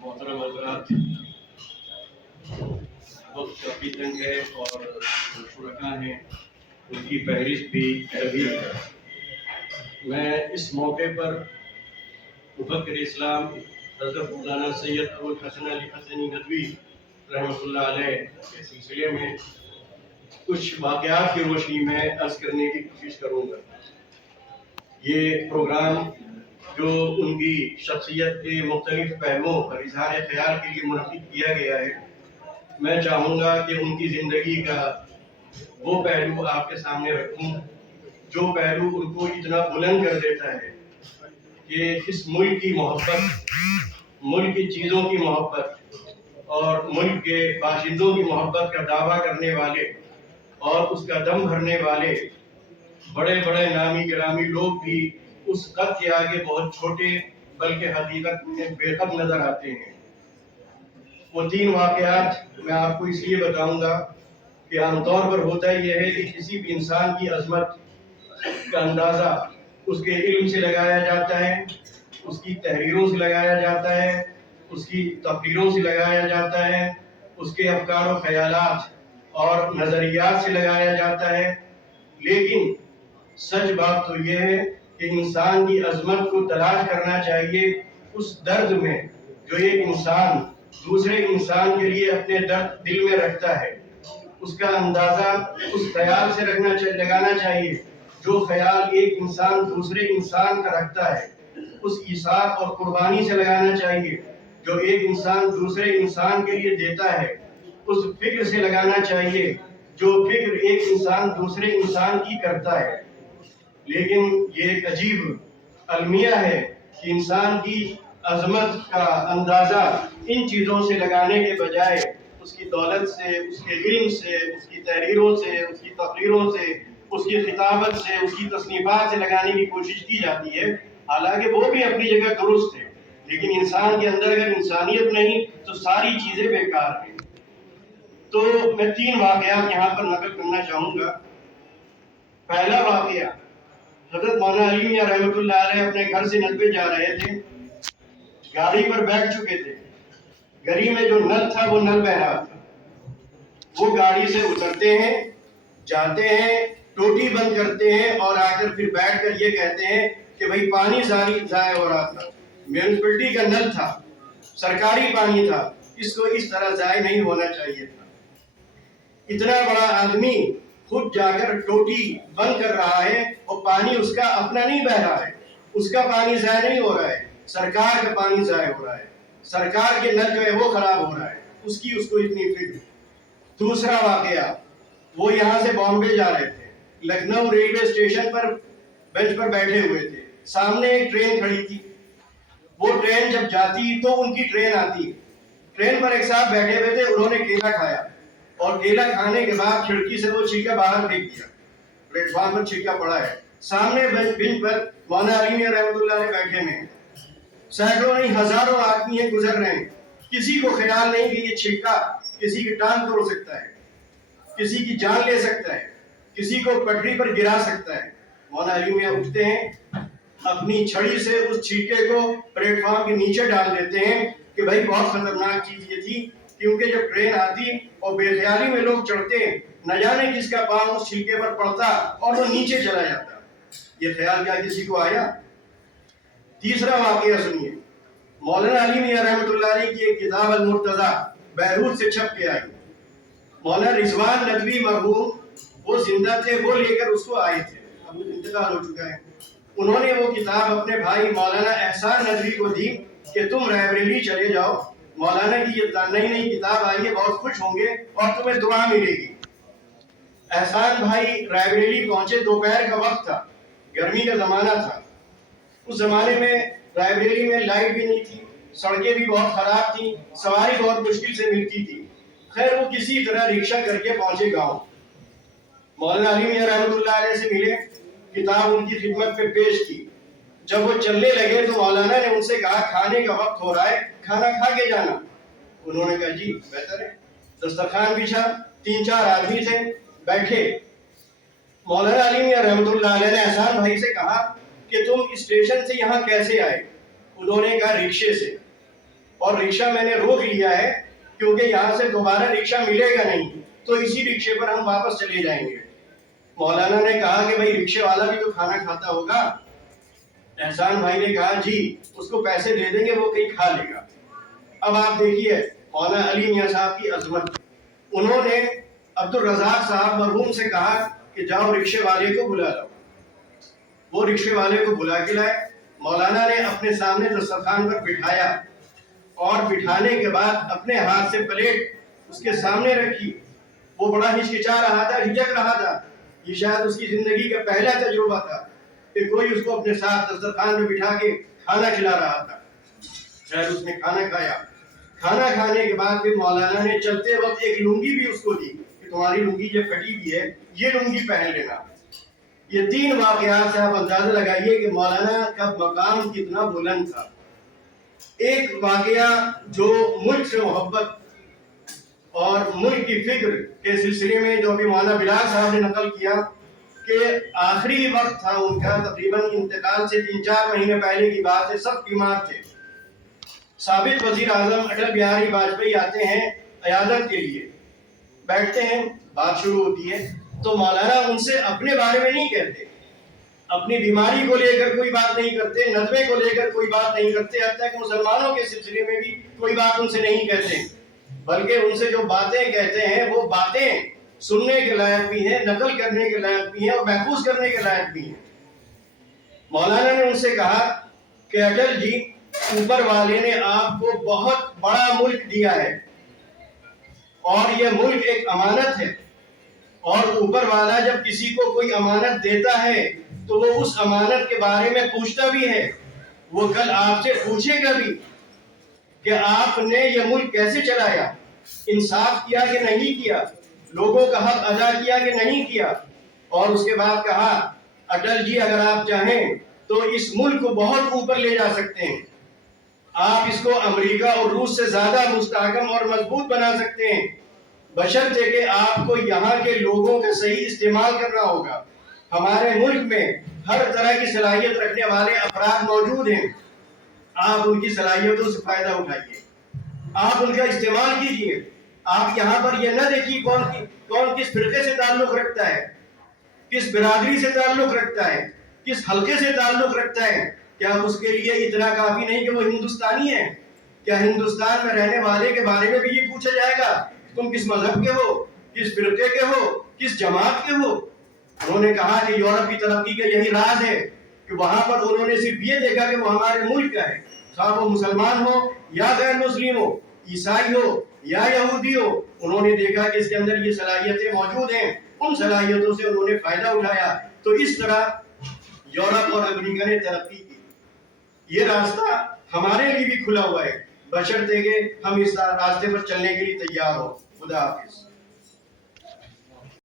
मोहतरम हज़रात, वक्त काफ़ी तंग है और जो शुरका हैं उनकी फहरिस्त भी तवील है। मैं इस मौके पर मुफक्किर इस्लाम हज़रत मौलाना सैयद अबुल हसन अली हसनी नदवी रहमतुल्लाह अलैह के सिलसिले में कुछ वाक़यात की रोशनी में अर्ज़ करने की कोशिश करूँगा। ये प्रोग्राम जो उनकी शख्सियत के मुख्तलिफ पहलुओं पर इज़हार ख्याल के लिए मुनक़िद किया गया है, मैं चाहूँगा कि उनकी ज़िंदगी का वो पहलू आपके सामने रखूँ जो पहलू उनको इतना बुलंद कर देता है कि इस मुल्क की मोहब्बत, मुल्क की चीज़ों की मोहब्बत और मुल्क के बाशिंदों की मोहब्बत का दावा करने वाले और उसका दम भरने वाले बड़े बड़े नामी गिरामी लोग भी उस कद के आगे बहुत छोटे बल्कि हकीकत में बेहद नजर आते हैं। वो 3 वाक़यात मैं आपको इसलिए बताऊंगा कि आमतौर पर होता यह है कि किसी भी इंसान की अजमत का अंदाज़ा उसके इल्म से लगाया जाता है, उसकी तहरीरों से लगाया जाता है, उसकी तकरीरों से लगाया जाता है, उसके अफकार व ख्यालात और नज़रियात से लगाया जाता है। लेकिन सच बात तो यह है कि इंसान की अजमत को तलाश करना चाहिए उस दर्द में जो एक इंसान दूसरे इंसान के लिए अपने दर्द दिल में रखता है। उसका अंदाज़ा उस ख्याल से लगाना चाहिए जो ख्याल एक इंसान दूसरे इंसान का रखता है। उस ईसार और कुर्बानी से लगाना चाहिए जो एक इंसान दूसरे इंसान के लिए देता है। उस फिक्र से लगाना चाहिए जो फिक्र एक इंसान दूसरे इंसान की करता है। लेकिन ये एक अजीब अलमिया है कि इंसान की अजमत का अंदाज़ा इन चीज़ों से लगाने के बजाय उसकी दौलत से, उसके इल्म से, उसकी तहरीरों से, उसकी तकरीरों से, उसकी खिताबत से, उसकी तस्नीफात से लगाने की कोशिश की जाती है। हालांकि वो भी अपनी जगह दुरुस्त है, लेकिन इंसान के अंदर अगर इंसानियत नहीं तो सारी चीज़ें बेकार हैं। तो मैं 3 वाक़यात यहाँ पर नकल करना चाहूँगा। पहला वाक़या, हज़रत मौलाना अली मियां रहमतुल्लाह अलैह अपने घर से नदवे जा रहे थे, गाड़ी पर बैठ चुके थे, गाड़ी में जो नल था वो नल बह रहा था। वो गाड़ी से उतरते हैं, जाते हैं, टोटी बंद करते हैं और आकर फिर बैठकर ये कहते हैं कि भाई पानी ज़ाया हो रहा था, म्यूनिसिपैलिटी का नल था, सरकारी पानी था, इसको इस तरह ज़ाया नहीं होना चाहिए था। इतना बड़ा आदमी खुद जाकर टोटी बंद कर रहा है और पानी उसका अपना नहीं बह रहा है, उसका पानी ज़ाया नहीं हो रहा है, सरकार का पानी ज़ाया हो रहा है, सरकार के नल जो है वो खराब हो रहा है, उसको इतनी फिक्र। दूसरा वाकया, वो यहाँ से बॉम्बे जा रहे थे, लखनऊ रेलवे स्टेशन पर बेंच पर बैठे हुए थे, सामने एक ट्रेन खड़ी थी। वो ट्रेन जब जाती तो उनकी ट्रेन आती। ट्रेन पर एक साहब बैठे हुए थे, उन्होंने केला खाया और केला खाने के बाद खिड़की से वो छिलका बाहर फेंक दिया। प्लेटफॉर्म पर छिलका पड़ा है, सामने बेंच पर मौलाना अली मियां रहमतुल्लाह अलैह बैठे हैं, सैकड़ों नहीं हजारों आदमी गुजर रहे हैं। किसी को ख्याल नहीं कि ये छिलका किसी की टांग तोड़ सकता है, किसी की जान ले सकता है, किसी को पटरी पर गिरा सकता है। मौलाना अली मियां उठते हैं, अपनी छड़ी से उस छिलके को प्लेटफॉर्म के नीचे डाल देते हैं कि भाई बहुत खतरनाक चीज ये थी, क्योंकि जब ट्रेन आती और बेख्याली में लोग चढ़ते, न जाने किसका पांव उस छिलके पर पड़ता और वो नीचे चला जाता। ये ख्याल क्या किसी को आया? तीसरा वाकया सुनिए। मौलाना अली मियां रहमतुल्लाह अलैह की एक किताब अल मुर्तज़ा बैरूत से छप के आई। मौलाना रिजवान नदवी मरहूम वो जिंदा थे, वो लेकर उसको आए थे, अब इंतकाल हो चुका है। उन्होंने वो किताब अपने भाई मौलाना एहसान नदवी को दी कि तुम रायबरेली चले जाओ, मौलाना की ये नई किताब आई है, बहुत खुश होंगे और तुम्हें दुआ मिलेगी। एहसान भाई रायबरेली पहुंचे, दोपहर का वक्त था, गर्मी का जमाना था। उस जमाने में रायबरेली में लाइट भी नहीं थी, सड़कें भी बहुत खराब थी, सवारी बहुत मुश्किल से मिलती थी। खैर वो किसी तरह रिक्शा करके पहुंचे गांव। मौलाना अली मियां रहमतुल्लाह अलैह से मिले, किताब उनकी खिदमत में पेश की। जब वो चलने लगे तो मौलाना ने उनसे कहा खाने का वक्त हो रहा है, खाना खा के जाना। उन्होंने कहा जी बेहतर है। दस्तरखान बिछा, 3-4 आदमी थे बैठे। मौलाना अली मियां रहमतुल्लाह अलैह ने एहसान भाई से कहा कि तुम स्टेशन से यहाँ कैसे आए? انہوں نے کہا رکشے سے، اور رکشہ میں نے روک لیا ہے کیونکہ یہاں سے دوبارہ رکشہ ملے گا نہیں، تو اسی رکشے پر ہم واپس چلے جائیں گے۔ مولانا نے کہا کہ بھائی رکشے والا بھی تو کھانا کھاتا ہوگا۔ احسان بھائی نے کہا جی اس کو پیسے دے دیں گے، وہ کہیں کھا لے گا۔ اب آپ دیکھیے مولانا علی میاں صاحب کی عظمت، انہوں نے عبد الرزاق صاحب مرحوم سے کہا کہ جاؤ رکشے والے کو بلا لاؤ۔ وہ رکشے والے کو بلا کے لائے، مولانا نے اپنے سامنے دسترخوان پر بٹھایا، اور بٹھانے کے بعد اپنے ہاتھ سے پلیٹ اس کے سامنے رکھی۔ وہ بڑا ہچکچا رہا تھا، ہچک رہا تھا۔ یہ شاید اس کی زندگی کا پہلا تجربہ تھا کہ کوئی اس کو اپنے ساتھ دسترخوان پہ بٹھا کے کھانا کھلا رہا تھا۔ شاید اس نے کھانا کھایا۔ کھانا کھانے کے بعد پھر مولانا نے چلتے وقت ایک لنگی بھی اس کو دی کہ تمہاری لنگی جو پھٹی ہوئی ہے یہ لنگی پہن لینا۔ یہ 3 واقعات سے آپ اندازہ لگائیے کہ مولانا کا مقام کتنا بلند تھا۔ ایک واقعہ جو ملک سے محبت اور ملک کی فکر کے سلسلے میں جو ابھی مولانا بلال صاحب نے نقل کیا کہ آخری وقت تھا ان کا، تقریباً انتقال سے 3-4 مہینے پہلے کی بات ہے، سب بیمار تھے۔ سابق وزیر اعظم اٹل بہاری واجپئی آتے ہیں عیادت کے لیے، بیٹھتے ہیں، بات شروع ہوتی ہے تو مولانا ان سے اپنے بارے میں نہیں کہتے، اپنی بیماری کو لے کر کوئی بات نہیں کرتے، ندوے کو لے کر کوئی بات نہیں کرتے، حتیٰ کہ مسلمانوں کے سلسلے میں بھی کوئی بات ان سے نہیں کہتے، بلکہ ان سے جو باتیں کہتے ہیں وہ باتیں سننے کے لائق بھی ہیں، نقل کرنے کے لائق بھی ہیں اور محفوظ کرنے کے لائق بھی ہیں۔ مولانا نے ان سے کہا کہ اٹل جی، اوپر والے نے آپ کو بہت بڑا ملک دیا ہے اور یہ ملک ایک امانت ہے، اور اوپر والا جب کسی کو کوئی امانت دیتا ہے تو وہ اس امانت کے بارے میں پوچھتا بھی ہے، وہ کل آپ سے پوچھے گا بھی کہ آپ نے یہ ملک کیسے چلایا، انصاف کیا کہ نہیں کیا، لوگوں کا حق ادا کیا کہ نہیں کیا۔ اور اس کے بعد کہا اٹل جی اگر آپ چاہیں تو اس ملک کو بہت اوپر لے جا سکتے ہیں، آپ اس کو امریکہ اور روس سے زیادہ مستحکم اور مضبوط بنا سکتے ہیں، بشرطے کہ آپ کو یہاں کے لوگوں کا صحیح استعمال کرنا ہوگا۔ ہمارے ملک میں ہر طرح کی صلاحیت رکھنے والے افراد موجود ہیں، آپ ان کی صلاحیتوں سے فائدہ اٹھائیے، آپ ان کا استعمال کیجیے۔ آپ یہاں پر یہ نہ دیکھیے کون کس فرقے سے تعلق رکھتا ہے، کس برادری سے تعلق رکھتا ہے، کس حلقے سے تعلق رکھتا ہے۔ کیا اس کے لیے اتنا کافی نہیں کہ وہ ہندوستانی ہے؟ کیا ہندوستان میں رہنے والے کے بارے میں بھی یہ پوچھا جائے گا تم کس مذہب کے ہو، کس فرقے کے ہو، کس جماعت کے ہو؟ انہوں نے کہا کہ یورپ کی ترقی کا یہی راز ہے کہ وہاں پر انہوں نے صرف یہ دیکھا کہ وہ ہمارے ملک کا ہے، خواہ وہ مسلمان ہو یا غیر مسلم ہو، عیسائی ہو یا یہودی ہو، انہوں نے دیکھا کہ اس کے اندر یہ صلاحیتیں موجود ہیں، ان صلاحیتوں سے انہوں نے فائدہ اٹھایا۔ تو اس طرح یورپ اور امریکہ نے ترقی کی۔ یہ راستہ ہمارے لیے بھی کھلا ہوا ہے، بشرطے کہ ہم اس راستے پر چلنے کے لیے تیار ہو۔ خدا حافظ۔